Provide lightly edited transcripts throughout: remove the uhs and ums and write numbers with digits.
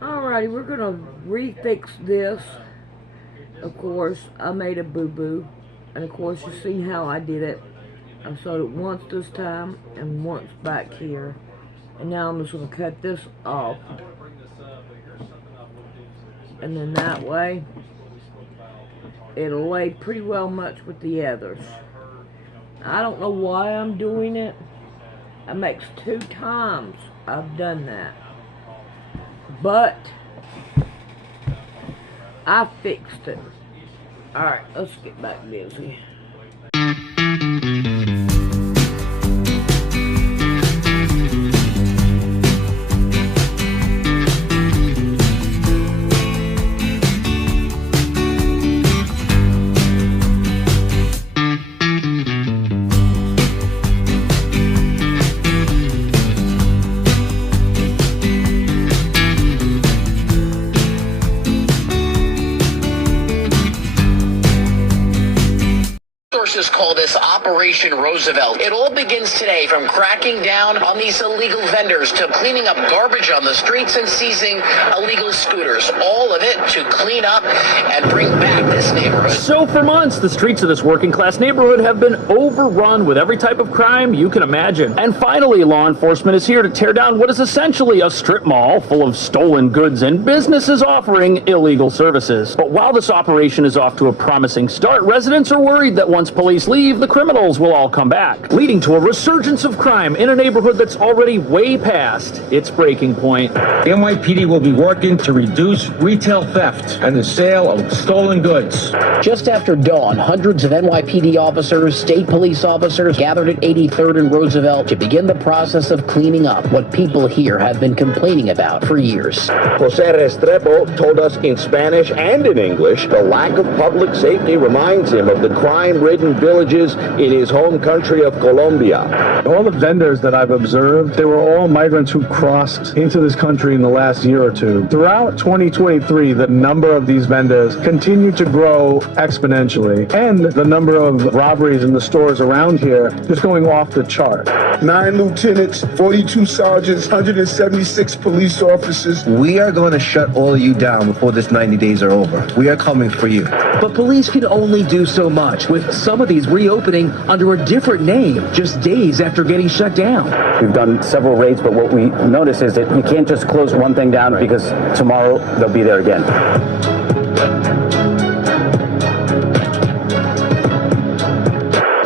Alrighty, we're gonna refix this. Of course, I made a boo-boo, and of course you've seen how I did it. I sewed it once this time and once back here, and now I'm just gonna cut this off, and then that way it'll lay pretty well much with the others. I don't know why I'm doing it. It makes 2 times I've done that. But I fixed it. Alright, let's get back busy. Sources call this Operation Roosevelt. It all begins today, from cracking down on these illegal vendors to cleaning up garbage on the streets and seizing illegal scooters. All of it to clean up and bring back this neighborhood. So for months, the streets of this working class neighborhood have been overrun with every type of crime you can imagine. And finally, law enforcement is here to tear down what is essentially a strip mall full of stolen goods and businesses offering illegal services. But while this operation is off to a promising start, residents are worried that once police leave, the criminals will all come back, leading to a resurgence of crime in a neighborhood that's already way past its breaking point. The NYPD will be working to reduce retail theft and the sale of stolen goods. Just after dawn, hundreds of NYPD officers, state police officers gathered at 83rd and Roosevelt to begin the process of cleaning up what people here have been complaining about for years. Jose Restrepo told us in Spanish and in English the lack of public safety reminds him of the crime-ridden villages in his home country of Colombia. All the vendors that I've observed, they were all migrants who crossed into this country in the last year or two. Throughout 2023, the number of these vendors continued to grow exponentially, and the number of robberies in the stores around here just going off the chart. 9 lieutenants, 42 sergeants, 176 police officers. We are going to shut all of you down before this 90 days are over. We are coming for you. But police can only do so much, with some of these reopening under a different name just days after getting shut down. We've done several raids, but what we notice is that you can't just close one thing down because tomorrow they'll be there again.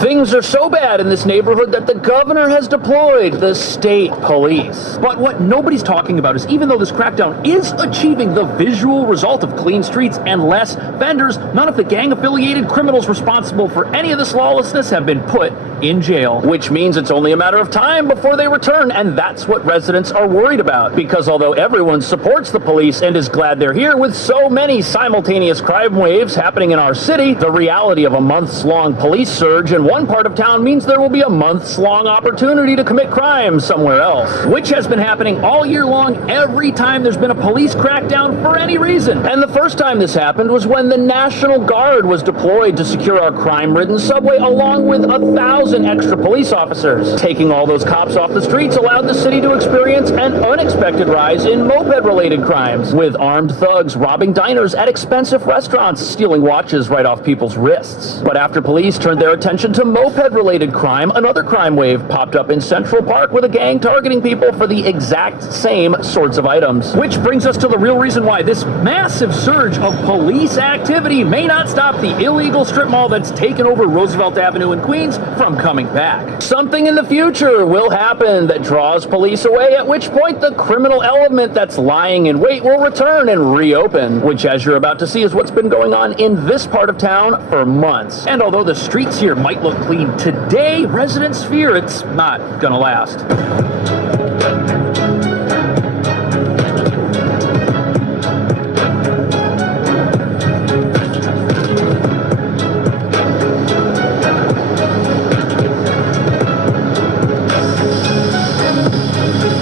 Things are so bad in this neighborhood that the governor has deployed the state police. But what nobody's talking about is, even though this crackdown is achieving the visual result of clean streets and less vendors, none of the gang-affiliated criminals responsible for any of this lawlessness have been put in jail. Which means it's only a matter of time before they return, and that's what residents are worried about. Because although everyone supports the police and is glad they're here, with so many simultaneous crime waves happening in our city, the reality of a months-long police surge in one part of town means there will be a months-long opportunity to commit crime somewhere else, which has been happening all year long every time there's been a police crackdown for any reason. And the first time this happened was when the National Guard was deployed to secure our crime-ridden subway, along with 1,000 extra police officers. Taking all those cops off the streets allowed the city to experience an unexpected rise in moped-related crimes, with armed thugs robbing diners at expensive restaurants, stealing watches right off people's wrists. But after police turned their attention to moped-related crime, another crime wave popped up in Central Park with a gang targeting people for the exact same sorts of items. Which brings us to the real reason why this massive surge of police activity may not stop the illegal strip mall that's taken over Roosevelt Avenue in Queens from coming back. Something in the future will happen that draws police away, at which point the criminal element that's lying in wait will return and reopen, which, as you're about to see, is what's been going on in this part of town for months. And although the streets here might look clean today, residents fear it's not gonna last.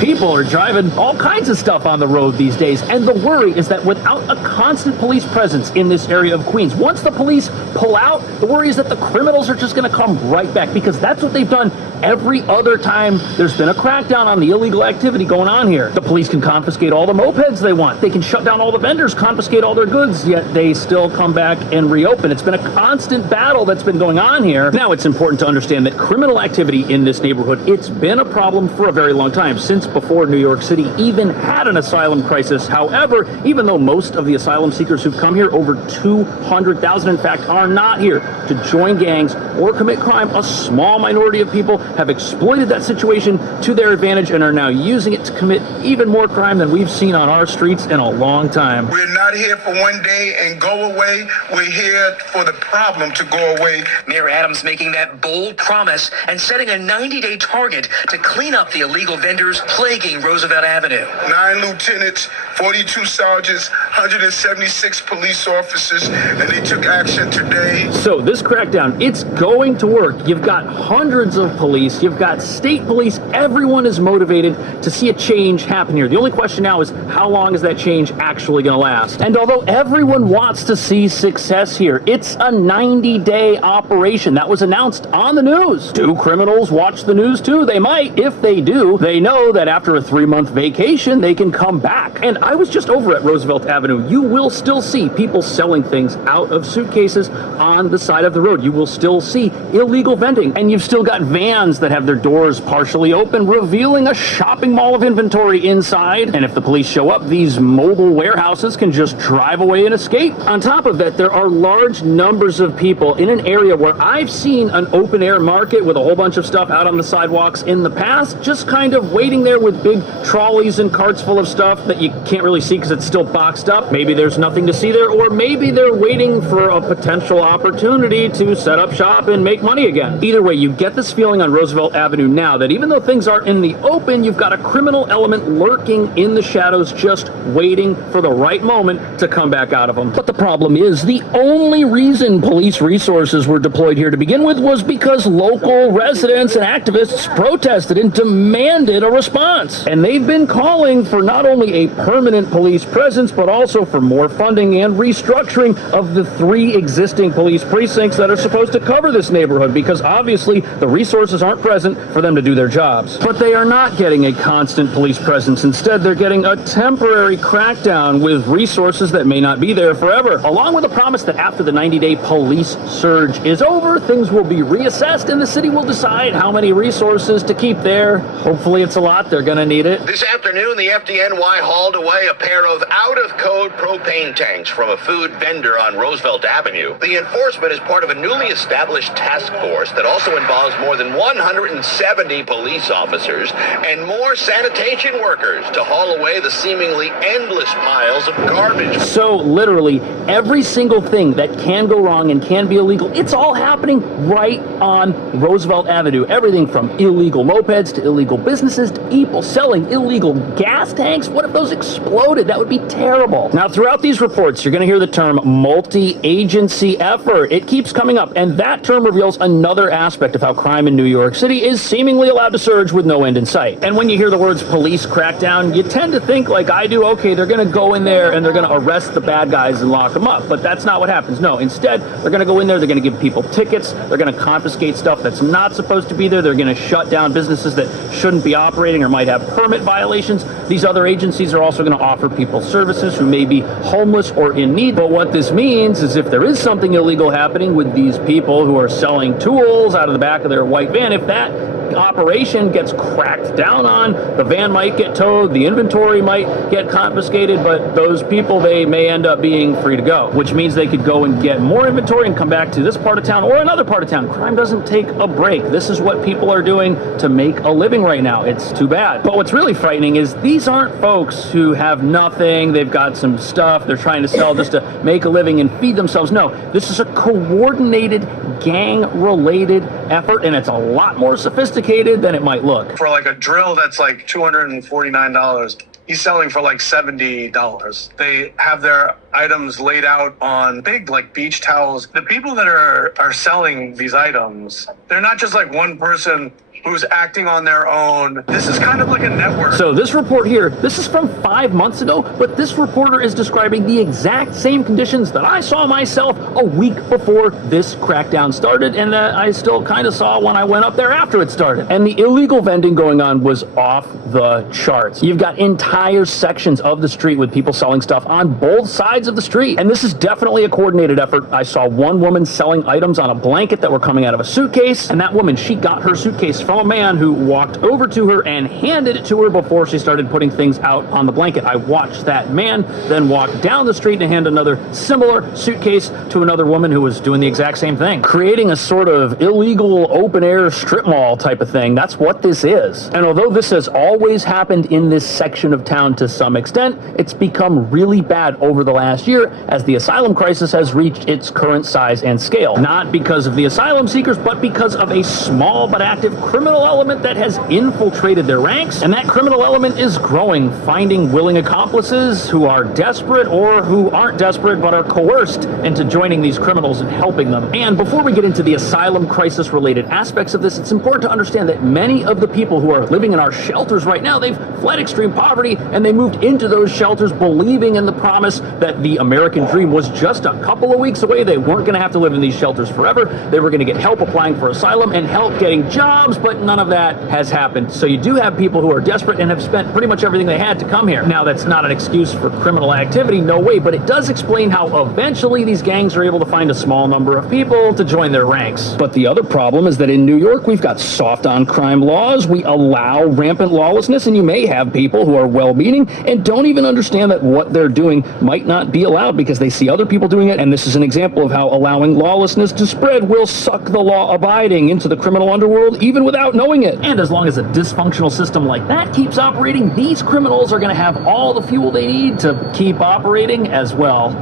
People are driving all kinds of stuff on the road these days. And the worry is that without a constant police presence in this area of Queens, once the police pull out, the worry is that the criminals are just going to come right back, because that's what they've done every other time there's been a crackdown on the illegal activity going on here. The police can confiscate all the mopeds they want. They can shut down all the vendors, confiscate all their goods, yet they still come back and reopen. It's been a constant battle that's been going on here. Now, it's important to understand that criminal activity in this neighborhood, it's been a problem for a very long time, since before New York City even had an asylum crisis. However, even though most of the asylum seekers who've come here, over 200,000 in fact, are not here to join gangs or commit crime, a small minority of people have exploited that situation to their advantage and are now using it to commit even more crime than we've seen on our streets in a long time. We're not here for one day and go away. We're here for the problem to go away. Mayor Adams making that bold promise and setting a 90-day target to clean up the illegal vendors plaguing Roosevelt Avenue. 9 lieutenants, 42 sergeants, 176 police officers, and they took action today. So this crackdown, it's going to work. You've got hundreds of police, you've got state police, everyone is motivated to see a change happen here. The only question now is, how long is that change actually going to last? And although everyone wants to see success here, it's a 90-day operation that was announced on the news. Do criminals watch the news too? They might. If they do, they know that after a 3-month vacation, they can come back. And I was just over at Roosevelt Avenue. You will still see people selling things out of suitcases on the side of the road. You will still see illegal vending, and you've still got vans that have their doors partially open, revealing a shopping mall of inventory inside. And if the police show up, these mobile warehouses can just drive away and escape. On top of that, there are large numbers of people in an area where I've seen an open air market with a whole bunch of stuff out on the sidewalks in the past, just kind of waiting there with big trolleys and carts full of stuff that you can't really see because it's still boxed up. Maybe there's nothing to see there, or maybe they're waiting for a potential opportunity to set up shop and make money again. Either way, you get this feeling on Roosevelt Avenue now that even though things are in the open, you've got a criminal element lurking in the shadows, just waiting for the right moment to come back out of them. But the problem is, the only reason police resources were deployed here to begin with was because local residents and activists protested and demanded a response. And they've been calling for not only a permanent police presence, but also for more funding and restructuring of the 3 existing police precincts that are supposed to cover this neighborhood, because obviously the resources aren't present for them to do their jobs. But they are not getting a constant police presence. Instead, they're getting a temporary crackdown with resources that may not be there forever, along with a promise that after the 90-day police surge is over, things will be reassessed and the city will decide how many resources to keep there. Hopefully it's a lot. They're going to need it. This afternoon, the FDNY hauled away a pair of out-of-code propane tanks from a food vendor on Roosevelt Avenue. The enforcement is part of a newly established task force that also involves more than 170 police officers and more sanitation workers to haul away the seemingly endless piles of garbage. So literally every single thing that can go wrong and can be illegal, it's all happening right on Roosevelt Avenue. Everything from illegal mopeds to illegal businesses to people selling illegal gas tanks. What if those exploded? That would be terrible. Now, throughout these reports, you're going to hear the term multi-agency effort. It keeps coming up, and that term reveals another aspect of how crime in New York City is seemingly allowed to surge with no end in sight. And when you hear the words police crackdown, you tend to think, like I do, okay, they're going to go in there and they're going to arrest the bad guys and lock them up. But that's not what happens. No, instead, they're going to go in there, they're going to give people tickets, they're going to confiscate stuff that's not supposed to be there, they're going to shut down businesses that shouldn't be operating or might have permit violations. These other agencies are also going to offer people services who may be homeless or in need. But what this means is if there is something illegal happening with these people who are selling tools out of the back of their white van, if that operation gets cracked down on, the van might get towed, the inventory might get confiscated, but those people, they may end up being free to go, which means they could go and get more inventory and come back to this part of town or another part of town. Crime doesn't take a break. This is what people are doing to make a living right now. It's too bad. But what's really frightening is these aren't folks who have nothing, they've got some stuff they're trying to sell just to make a living and feed themselves. No, this is a coordinated gang-related effort, and it's a lot more sophisticated than it might look. For like a drill that's like $249, he's selling for like $70. They have their items laid out on big like beach towels. The people that are selling these items, they're not just like one person who's acting on their own. This is kind of like a network. So this report here, this is from 5 months ago, but this reporter is describing the exact same conditions that I saw myself a week before this crackdown started, and that I still kind of saw when I went up there after it started. And the illegal vending going on was off the charts. You've got entire sections of the street with people selling stuff on both sides of the street. And this is definitely a coordinated effort. I saw one woman selling items on a blanket that were coming out of a suitcase, and that woman, she got her suitcase from a man who walked over to her and handed it to her before she started putting things out on the blanket. I watched that man then walk down the street and hand another similar suitcase to another woman who was doing the exact same thing, creating a sort of illegal open-air strip mall type of thing. That's what this is. And although this has always happened in this section of town to some extent, it's become really bad over the last year as the asylum crisis has reached its current size and scale. Not because of the asylum seekers, but because of a small but active criminal element that has infiltrated their ranks, and that criminal element is growing, finding willing accomplices who are desperate or who aren't desperate but are coerced into joining these criminals and helping them. And before we get into the asylum crisis related aspects of this, it's important to understand that many of the people who are living in our shelters right now, they've fled extreme poverty and they moved into those shelters believing in the promise that the American dream was just a couple of weeks away. They weren't going to have to live in these shelters forever. They were going to get help applying for asylum and help getting jobs, but none of that has happened. So you do have people who are desperate and have spent pretty much everything they had to come here. Now, that's not an excuse for criminal activity, no way, but it does explain how eventually these gangs are able to find a small number of people to join their ranks. But the other problem is that in New York, we've got soft on crime laws. We allow rampant lawlessness, and you may have people who are well-meaning and don't even understand that what they're doing might not be allowed because they see other people doing it, and this is an example of how allowing lawlessness to spread will suck the law-abiding into the criminal underworld even without knowing it. And as long as a dysfunctional system like that keeps operating, these criminals are going to have all the fuel they need to keep operating as well.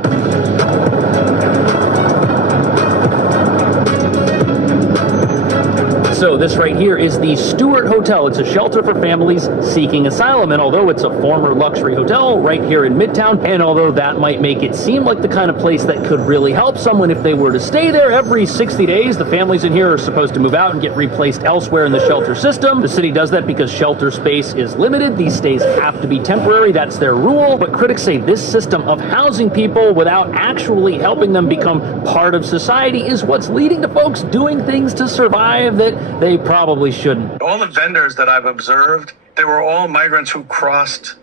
So this right here is the Stewart Hotel. It's a shelter for families seeking asylum. And although it's a former luxury hotel right here in Midtown, and although that might make it seem like the kind of place that could really help someone if they were to stay there every 60 days, the families in here are supposed to move out and get replaced elsewhere in the shelter system. The city does that because shelter space is limited. These stays have to be temporary. That's their rule. But critics say this system of housing people without actually helping them become part of society is what's leading to folks doing things to survive that they probably shouldn't. All the vendors that I've observed, they were all migrants who crossed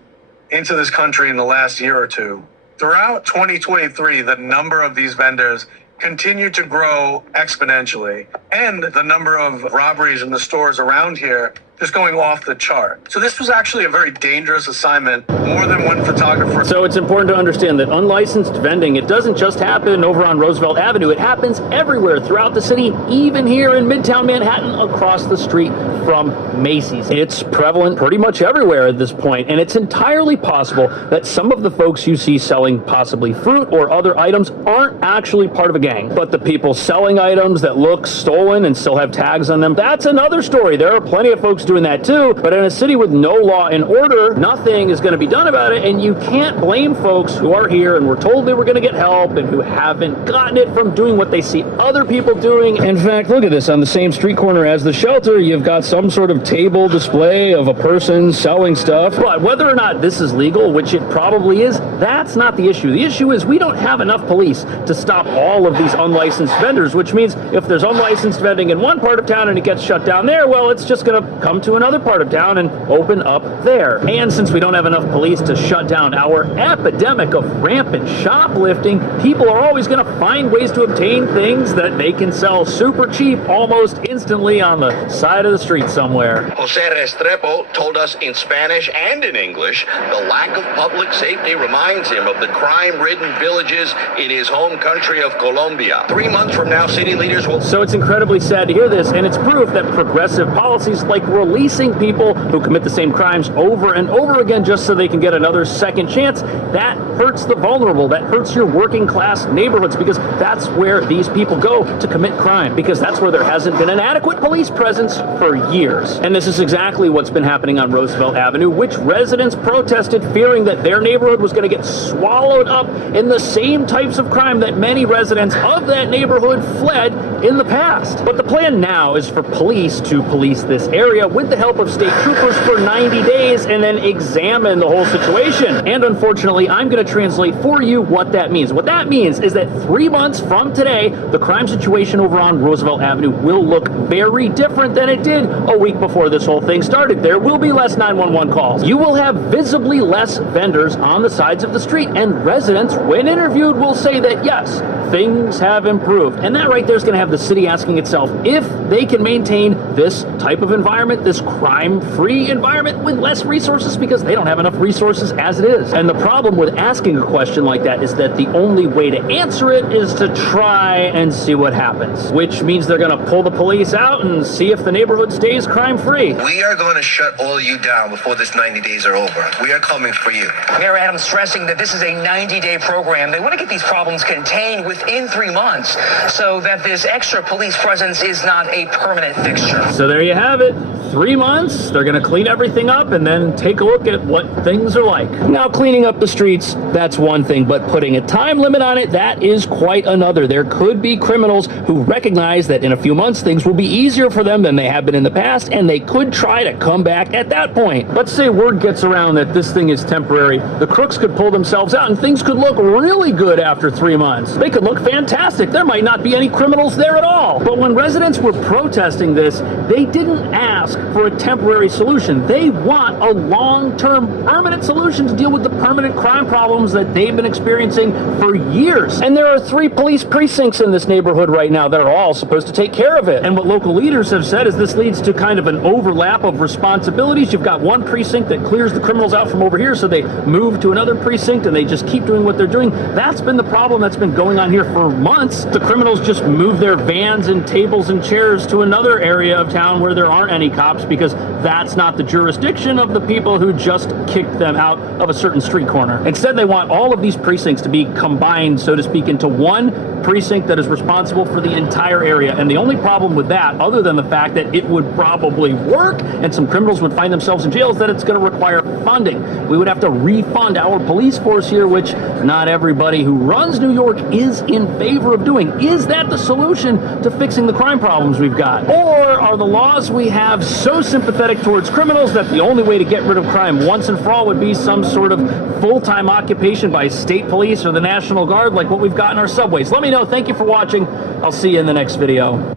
into this country in the last year or two. Throughout 2023, the number of these vendors continued to grow exponentially, and the number of robberies in the stores around here just going off the chart. So this was actually a very dangerous assignment. More than one photographer. So it's important to understand that unlicensed vending, it doesn't just happen over on Roosevelt Avenue. It happens everywhere throughout the city, even here in Midtown Manhattan across the street from Macy's. It's prevalent pretty much everywhere at this point, and it's entirely possible that some of the folks you see selling possibly fruit or other items aren't actually part of a gang. But the people selling items that look stolen and still have tags on them, that's another story. There are plenty of folks doing that too, but in a city with no law and order, nothing is going to be done about it, and you can't blame folks who are here and were told they were going to get help and who haven't gotten it from doing what they see other people doing. In fact, look at this. On the same street corner as the shelter, you've got some sort of table display of a person selling stuff. But whether or not this is legal, which it probably is, that's not the issue. The issue is we don't have enough police to stop all of these unlicensed vendors, which means if there's unlicensed vending in one part of town and it gets shut down there, well, it's just going to come to another part of town and open up there. And since we don't have enough police to shut down our epidemic of rampant shoplifting, people are always going to find ways to obtain things that they can sell super cheap almost instantly on the side of the street somewhere. Jose Restrepo told us in Spanish and in English the lack of public safety reminds him of the crime-ridden villages in his home country of Colombia. 3 months from now, city leaders will... So it's incredibly sad to hear this, and it's proof that progressive policies like releasing people who commit the same crimes over and over again just so they can get another second chance, that hurts the vulnerable, that hurts your working class neighborhoods, because that's where these people go to commit crime, because that's where there hasn't been an adequate police presence for years. And this is exactly what's been happening on Roosevelt Avenue, which residents protested, fearing that their neighborhood was going to get swallowed up in the same types of crime that many residents of that neighborhood fled in the past. But the plan now is for police to police this area with the help of state troopers for 90 days and then examine the whole situation. And unfortunately, I'm going to translate for you what that means. What that means is that 3 months from today, the crime situation over on Roosevelt Avenue will look very different than it did a week before this whole thing started. There will be less 911 calls. You will have visibly less vendors on the sides of the street, and residents, when interviewed, will say that yes, things have improved. And that right there is going to have the city asking itself if they can maintain this type of environment, this crime-free environment with less resources, because they don't have enough resources as it is. And the problem with asking a question like that is that the only way to answer it is to try and see what happens, which means they're going to pull the police out and see if the neighborhood stays crime-free. We are going to shut all of you down before this 90 days are over. We are coming for you. Mayor Adams stressing that this is a 90-day program. They want to get these problems contained within 3 months so that this extra police presence is not a permanent fixture. So there you have it. 3 months, they're going to clean everything up and then take a look at what things are like. Now, cleaning up the streets, that's one thing, but putting a time limit on it, that is quite another. There could be criminals who recognize that in a few months things will be easier for them than they have been in the past, and they could try to come back at that point. Let's say word gets around that this thing is temporary. The crooks could pull themselves out and things could look really good after 3 months. They could look fantastic. There might not be any criminals there at all. But when residents were protesting this, they didn't ask for a temporary solution. They want a long-term permanent solution to deal with the permanent crime problems that they've been experiencing for years. And there are 3 police precincts in this neighborhood right now that are all supposed to take care of it. And what local leaders have said is this leads to kind of an overlap of responsibilities. You've got one precinct that clears the criminals out from over here, so they move to another precinct and they just keep doing what they're doing. That's been the problem that's been going on here for months. The criminals just move their vans and tables and chairs to another area of town where there aren't any cops, because that's not the jurisdiction of the people who just kicked them out of a certain street corner. Instead, they want all of these precincts to be combined, so to speak, into one precinct that is responsible for the entire area. And the only problem with that, other than the fact that it would probably work and some criminals would find themselves in jail, is that it's going to require funding. We would have to refund our police force here, which not everybody who runs New York is in favor of doing. Is that the solution to fixing the crime problems we've got? Or are the laws we have so sympathetic towards criminals that the only way to get rid of crime once and for all would be some sort of full-time occupation by state police or the National Guard, like what we've got in our subways? Let me know. Thank you for watching. I'll see you in the next video.